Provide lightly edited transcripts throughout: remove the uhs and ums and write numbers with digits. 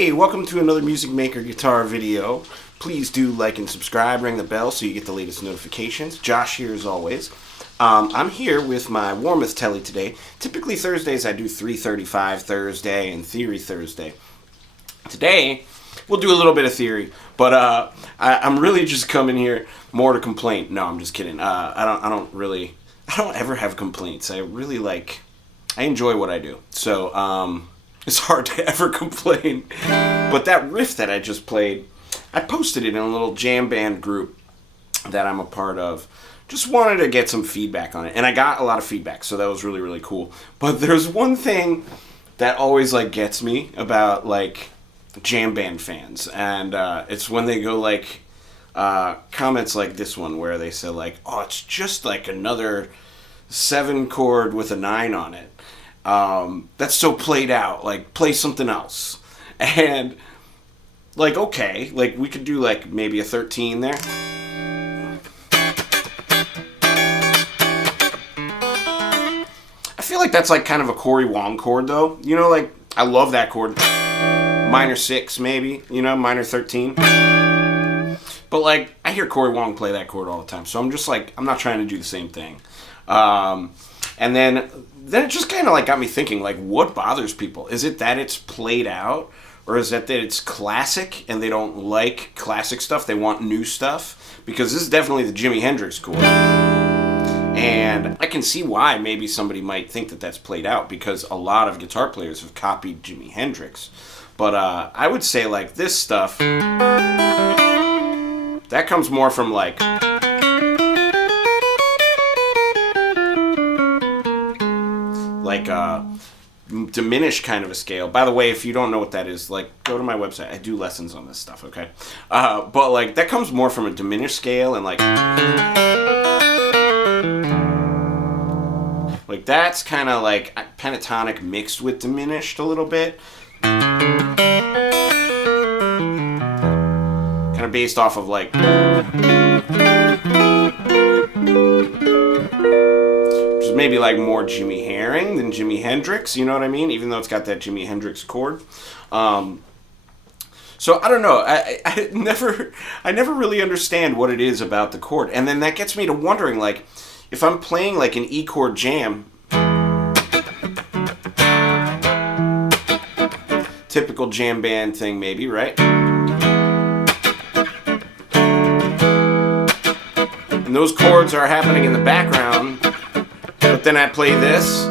Hey, welcome to another Music Maker guitar video. Please do like and subscribe, ring the bell so you get the latest notifications. Josh here as always. I'm here with my Warmoth Telly today. Typically Thursdays I do 335 Thursday and Theory Thursday. Today we'll do a little bit of theory, but I'm really just coming here more to complain. No, I'm just kidding. I don't ever have complaints. I enjoy what I do. So it's hard to ever complain. But that riff that I just played, I posted it in a little jam band group that I'm a part of. Just wanted to get some feedback on it. And I got a lot of feedback, so that was really, really cool. But there's one thing that always gets me about jam band fans. And it's when they go comments like this one where they say oh, it's just another 7 chord with a 9 on it. That's so played out, play something else. And okay, we could do maybe a 13 there. I feel like that's kind of a Corey Wong chord though, I love that chord. Minor 6 maybe, minor 13. But I hear Corey Wong play that chord all the time, so I'm just I'm not trying to do the same thing. And then it just kind of got me thinking, what bothers people? Is it that it's played out? Or is it that it's classic and they don't like classic stuff? They want new stuff? Because this is definitely the Jimi Hendrix chord. And I can see why maybe somebody might think that that's played out, because a lot of guitar players have copied Jimi Hendrix. But I would say this stuff, that comes more from diminished kind of a scale. By the way, if you don't know what that is, go to my website. I do lessons on this stuff, okay? But that comes more from a diminished scale, and that's kind of pentatonic mixed with diminished a little bit. Kind of based off of maybe more Jimi Herring than Jimi Hendrix, you know what I mean? Even though it's got that Jimi Hendrix chord. So I don't know. I never really understand what it is about the chord, and then that gets me to wondering if I'm playing an E chord jam, typical jam band thing maybe, right? And those chords are happening in the background. But then I play this.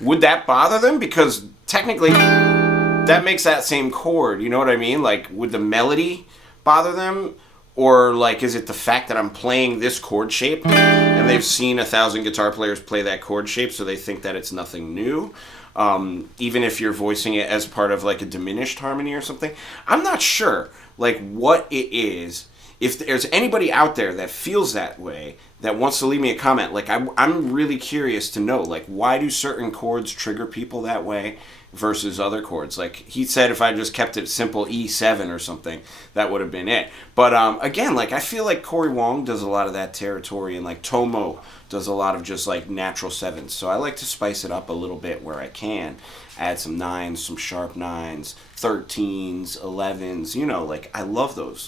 Would that bother them? Because technically, that makes that same chord. You know what I mean? Would the melody bother them? Or is it the fact that I'm playing this chord shape and they've seen 1,000 guitar players play that chord shape, so they think that it's nothing new? Even if you're voicing it as part of a diminished harmony or something. I'm not sure what it is. If there's anybody out there that feels that way, that wants to leave me a comment, I'm really curious to know, why do certain chords trigger people that way versus other chords? He said if I just kept it simple E7 or something, that would have been it. But again, I feel like Corey Wong does a lot of that territory, and Tomo does a lot of just natural 7s. So I like to spice it up a little bit where I can. Add some 9s, some sharp 9s, 13s, 11s, I love those.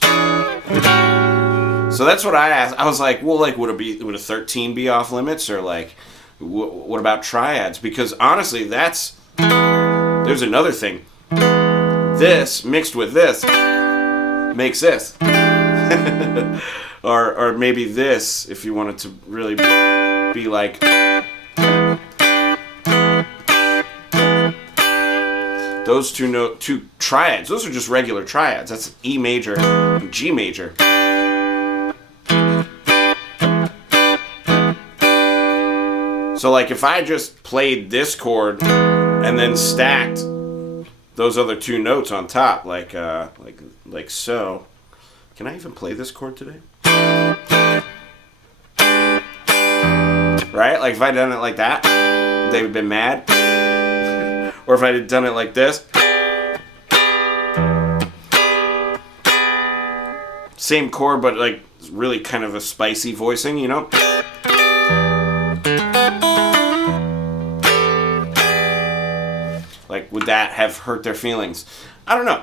So that's what I asked. I was well, would a 13 be off limits, or what about triads? Because honestly, there's another thing. This mixed with this makes this. or maybe this, if you wanted to really be those two triads. Those are just regular triads. That's E major and G major. So if I just played this chord and then stacked those other 2 notes on top, like so. Can I even play this chord today? Right? If I'd done it like that, they would have been mad. Or if I had done it like this. Same chord, but really kind of a spicy voicing, Like, would that have hurt their feelings? I don't know.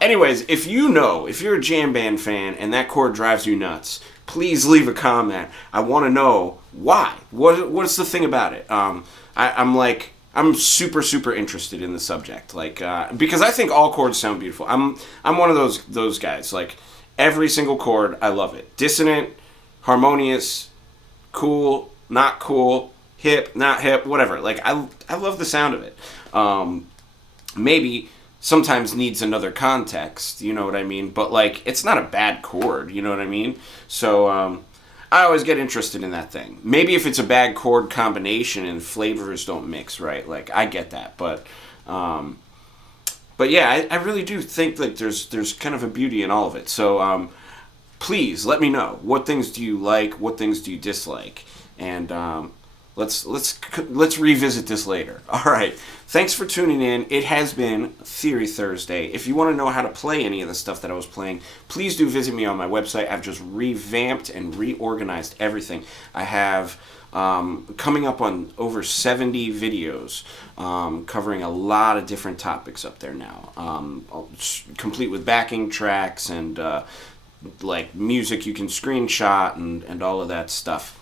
Anyways, if you're a jam band fan and that chord drives you nuts, please leave a comment. I want to know why. What's the thing about it? I'm super interested in the subject, like, because I think all chords sound beautiful. I'm one of those guys. Like, every single chord, I love it. Dissonant, harmonious, cool, not cool, hip, not hip, whatever. Like, I love the sound of it. Maybe sometimes needs another context, you know what I mean? But, like, it's not a bad chord, you know what I mean? So, I always get interested in that thing. Maybe if it's a bad chord combination and flavors don't mix right, like, I get that. But yeah, I really do think, like, there's kind of a beauty in all of it. So, please let me know. What things do you like? What things do you dislike? And let's revisit this later. All right. Thanks for tuning in. It has been Theory Thursday. If you want to know how to play any of the stuff that I was playing, please do visit me on my website. I've just revamped and reorganized everything. I have coming up on over 70 videos covering a lot of different topics up there now, complete with backing tracks and like music you can screenshot and all of that stuff.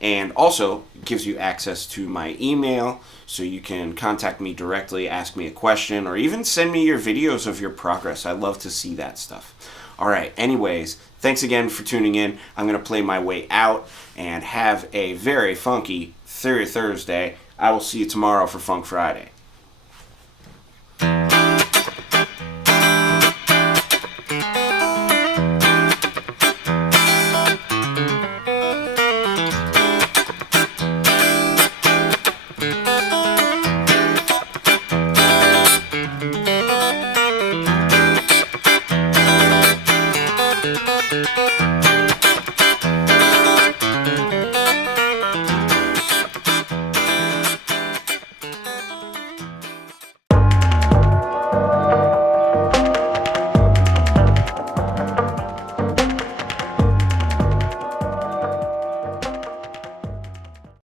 And also gives you access to my email, so you can contact me directly, ask me a question, or even send me your videos of your progress. I love to see that stuff. All right, anyways, thanks again for tuning in. I'm going to play my way out and have a very funky Theory Thursday. I will see you tomorrow for Funk Friday.